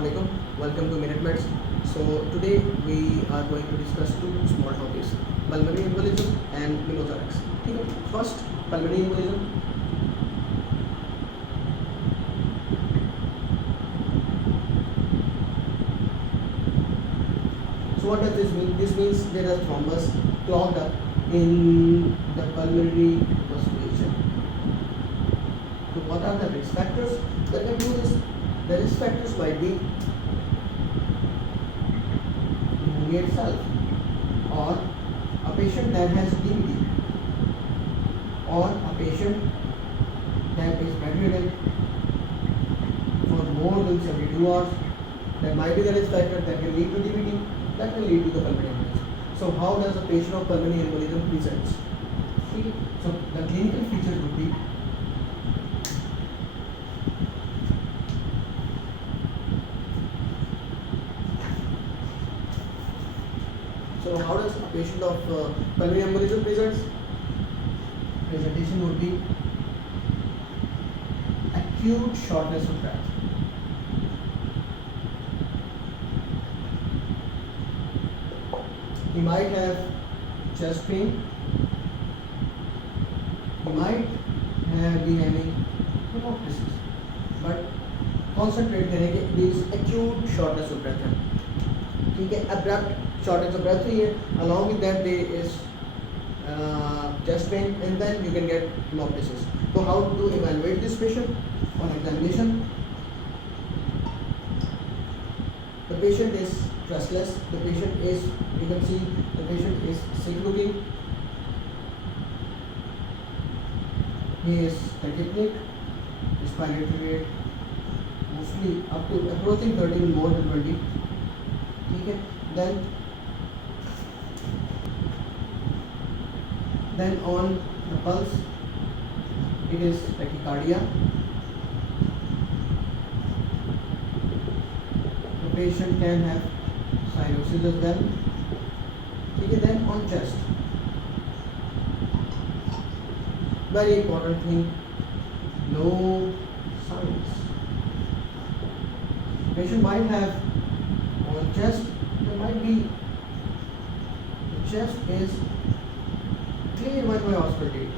Assalamualaikum. Welcome to Minute Meds. So today we are going to discuss two small topics: pulmonary embolism and pneumothorax. Okay. First, pulmonary embolism. So what does this mean? This means there are thrombus clogged up in the pulmonary vasculature. So what are the risk factors that can do this? The risk factors might be pneumonia itself, or a patient that has DVT, or a patient that is bedridden for more than 72 hours. That might be the risk factor that can lead to DVT, that can lead to the pulmonary embolism. So how does a patient of pulmonary embolism presents? See, so the clinical features would be how does a patient of pulmonary embolism presents? Presentation would be acute shortness of breath. He might have chest pain. He might be having pneumothorax. But concentrate करें कि this acute shortness of breath है. ठीक है, abrupt shortness of breath है. Along with that there is chest pain, and then you can get pneumothorax. So how to evaluate this patient on examination? The patient is restless. The patient is, you can see, the patient is sick looking. He is tachypneic. Respiratory rate mostly up to approaching 30, more than 20. Okay. Then on the pulse, it is tachycardia. The patient can have cyanosis as well. Okay. Then on chest, very important thing, no signs. Patient might have on chest, there might be, the chest is clear when by auscultate.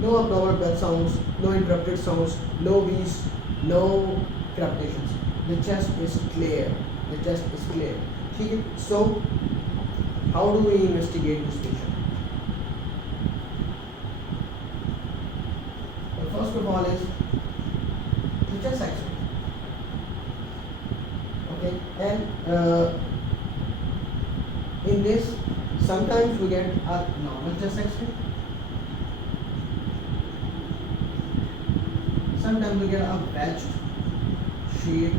No abnormal breath sounds, no interrupted sounds, no wheeze, no crepitations. The chest is clear. The chest is clear. Okay. So how do we investigate this patient? The first of all is the chest X-ray. Okay, and in this, sometimes we get a normal chest X-ray. Sometimes we get a wedged sheet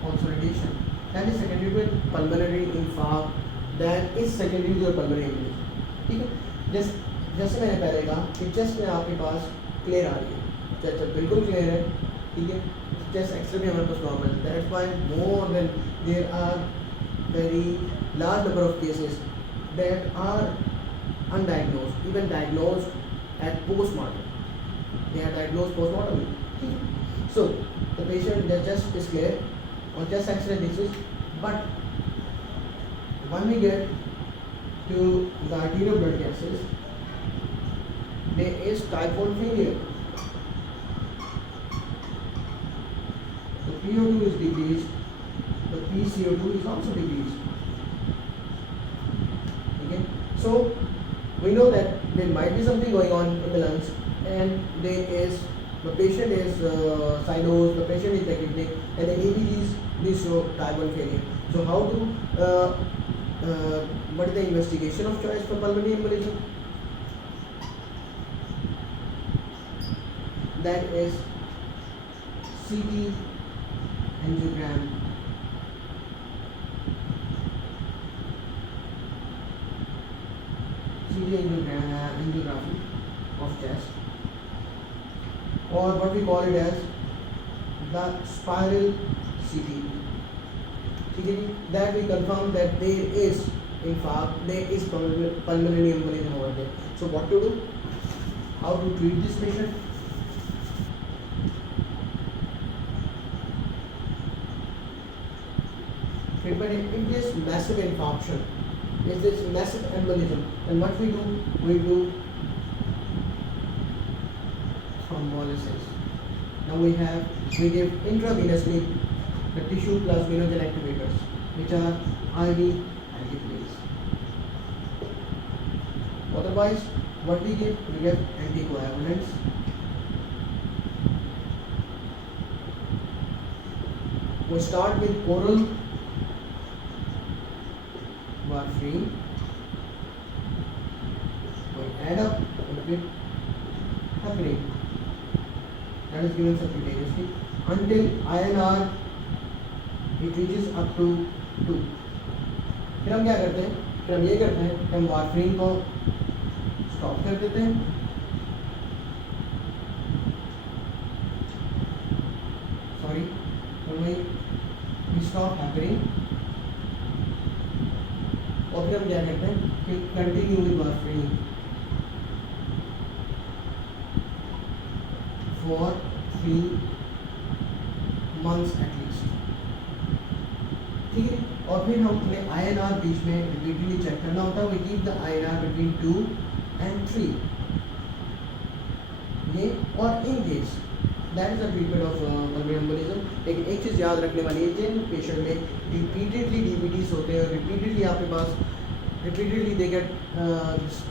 consolidation. That is secondary to pulmonary infarct. That is secondary to pulmonary embolism. ठीक है, जैसे मैंने पहले कहा कि chest में आपके पास clear आ रही है, चेस्ट बिल्कुल क्लियर है. ठीक है, chest X-ray भी हमारे पास normal. That's why more than there are very large number of cases that are undiagnosed, even diagnosed at postmortem. They are diagnosed postmortem. So the patient, their chest is clear on chest X-ray basis, but when we get to the arterial blood gases, there is type 1 failure. The PO2 is decreased, the PCO2 is also decreased. Okay, so we know that there might be something going on in the lungs, and there is, the patient is cyanosed, the patient is tachypneic, and the ABGs, these show type 1 failure. So how to what is the investigation of choice for pulmonary embolism? That is CT angiogram. Angiography of chest, or what we call it as the spiral CT. That we confirm that there is infarct, there is pulmonary embolism over there. So what to do? How to treat this patient? treatment is if there's massive infarction, if there's massive embolism, then what we do? We do thrombolysis. Now we give intravenously the tissue plasminogen activators, which are IV antiplatelets. Otherwise, what we give anticoagulants. We start with oral warfarin. We add up with heparin. That is given subcutaneously until INR it reaches up to 2. फिर हम क्या करते हैं? फिर हम ये करते हैं कि हम वारफरीन को स्टॉप कर देते हैं, सॉरी, we stop heparin, और फिर हम क्या करते हैं कि continue with वारफरीन for 3 months at least. ठीक है, और फिर हम अपने INR बीच में रिपीटली चेक करना होता है. We keep the INR between 2 and 3. ये और in case that is the treatment of pulmonary embolism. लेकिन एक चीज़ याद रखने वाली है, जिन पेशेंट में रिपीटेडली DVTs होते हैं और रिपीटेडली आपके पास repeatedly they get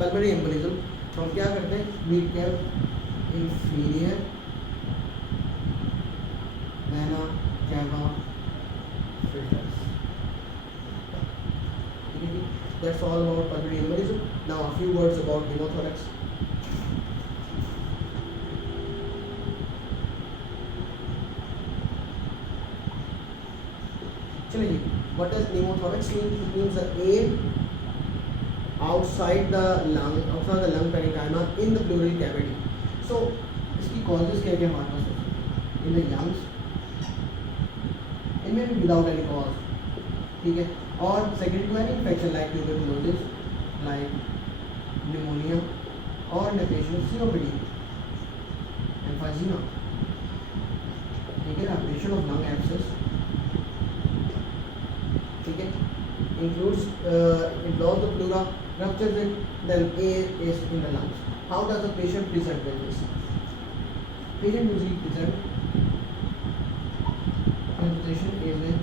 pulmonary embolism, तो हम क्या करते हैं? We keep inferior vena cava filters. That's all about pulmonary embolism. Now a few words about pneumothorax. Chaliye, what does pneumothorax mean? It means the air outside the lung parenchyma in the pleural cavity. So इसकी causes क्या क्या हमारे पास होती है? In the lungs, इनमें भी without any cause, ठीक है, और secondary to any infection like tuberculosis, like pneumonia, or in the patient COPD, emphysema, ठीक है, abrasion of lung abscess, ठीक है, includes involves the pleura, ruptures it, then air is in the lungs. How does the patient present with this? Patient usually present presentation is with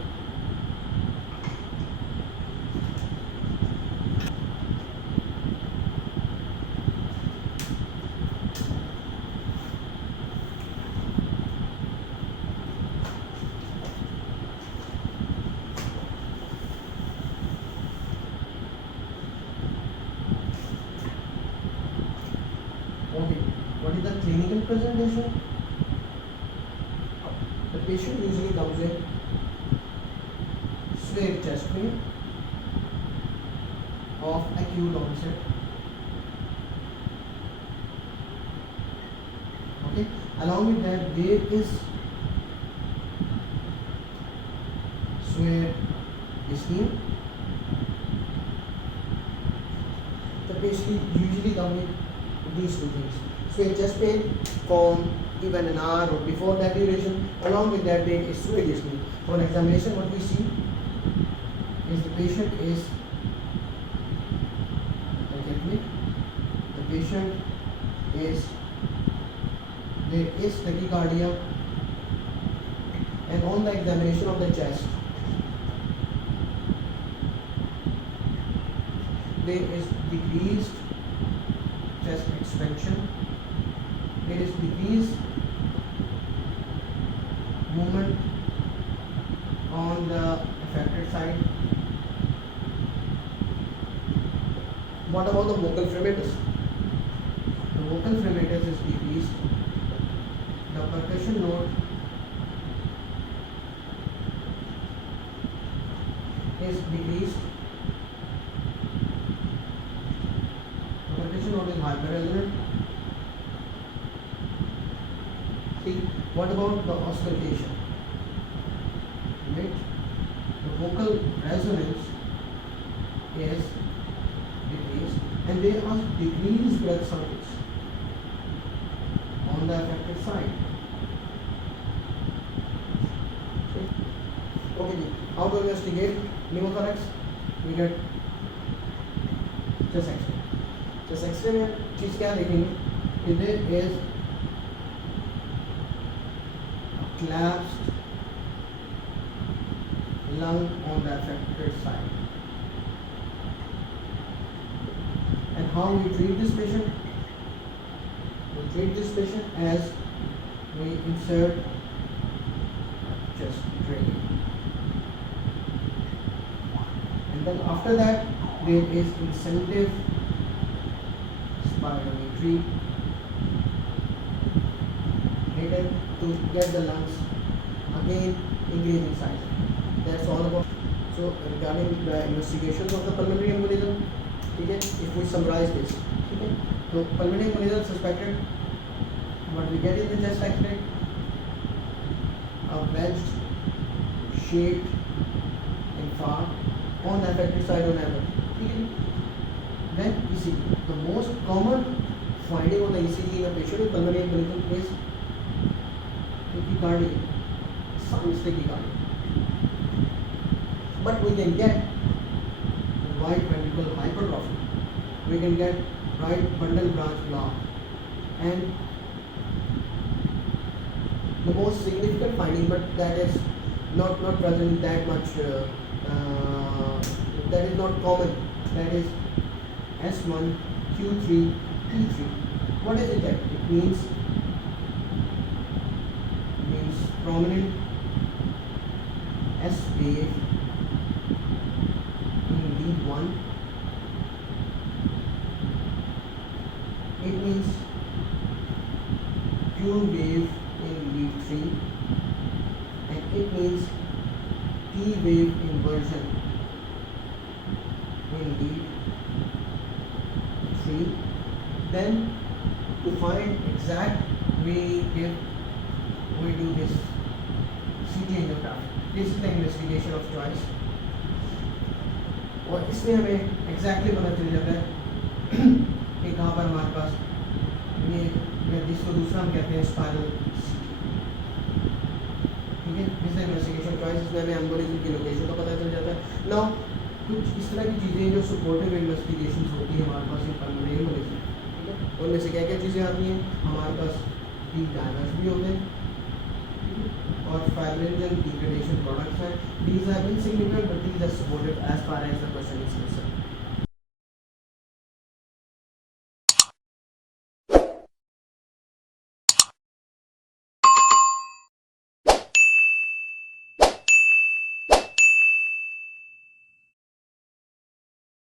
what is the clinical presentation? The patient usually comes in swelled chest pain of acute onset. Okay, along with that there is swelled dyspnea. The patient usually comes with these two things: swelled chest pain from even an hour or before that duration. Along with that there is swelled dyspnea. On examination, what we see is the patient is arrhythmic. The patient is, there is tachycardia, and on the examination of the chest there is decreased chest expansion, there is decreased movement on the affected side. What about the vocal frematus? The vocal frematus is decreased. The percussion note is decreased. The percussion note is hyperresonant. See, what about the auscultation? Right? The vocal resonance is decreased, and there are decreased breath sounds on the affected side. Okay, how to investigate? pneumothorax, we get chest X-ray. Chest X-ray में चीज़ क्या देखेंगे? There is a collapsed lung on the affected side. And how we treat this patient? We treat this patient as we insert chest drain. And then after that, there is incentive spirometry needed to get the lungs again increasing size. That's all about. So regarding the investigations of the pulmonary embolism, okay, if we summarize this, okay, so pulmonary embolism suspected, what we get in the chest X-ray, a wedged shaped infarct on the affected side of the level. Then ECG. The most common finding on the ECG in a patient with pulmonary embolism is tachycardia, some tachycardia. But we can get right ventricular hypertrophy. We can get right bundle branch block, and the most significant finding, but that is not present that much. That is not common. That is S1 Q3 T3. What is it? That it means prominent S wave in lead 1. It means pure wave in lead 3, and it means P wave inversion in lead 3. Then to find exact, we do this CT angiography. This is the investigation of choice, और इसमें हमें exactly पता चल जाता है कि कहाँ पर हमारे पास ये, जिसको दूसरा हम कहते हैं स्पाइरल CT, ठीक है। दिस इज इन्वेस्टिगेशन चॉइस, इसमें हमें एम्बोलिज्म की लोकेशन का पता चल जाता है। नाउ कुछ इस तरह की चीज़ें जो सपोर्टिव इन्वेस्टिगेशंस होती हैं हमारे पास इन पल्मोनरी एम्बोलिज्म, ठीक है। उनमें से क्या क्या चीज़ें आती हैं? हमारे पास डी डायवर्स भी होते हैं, और fibrinogen degradation products हैं. These have been significant, but these are supportive as far as the question is concerned.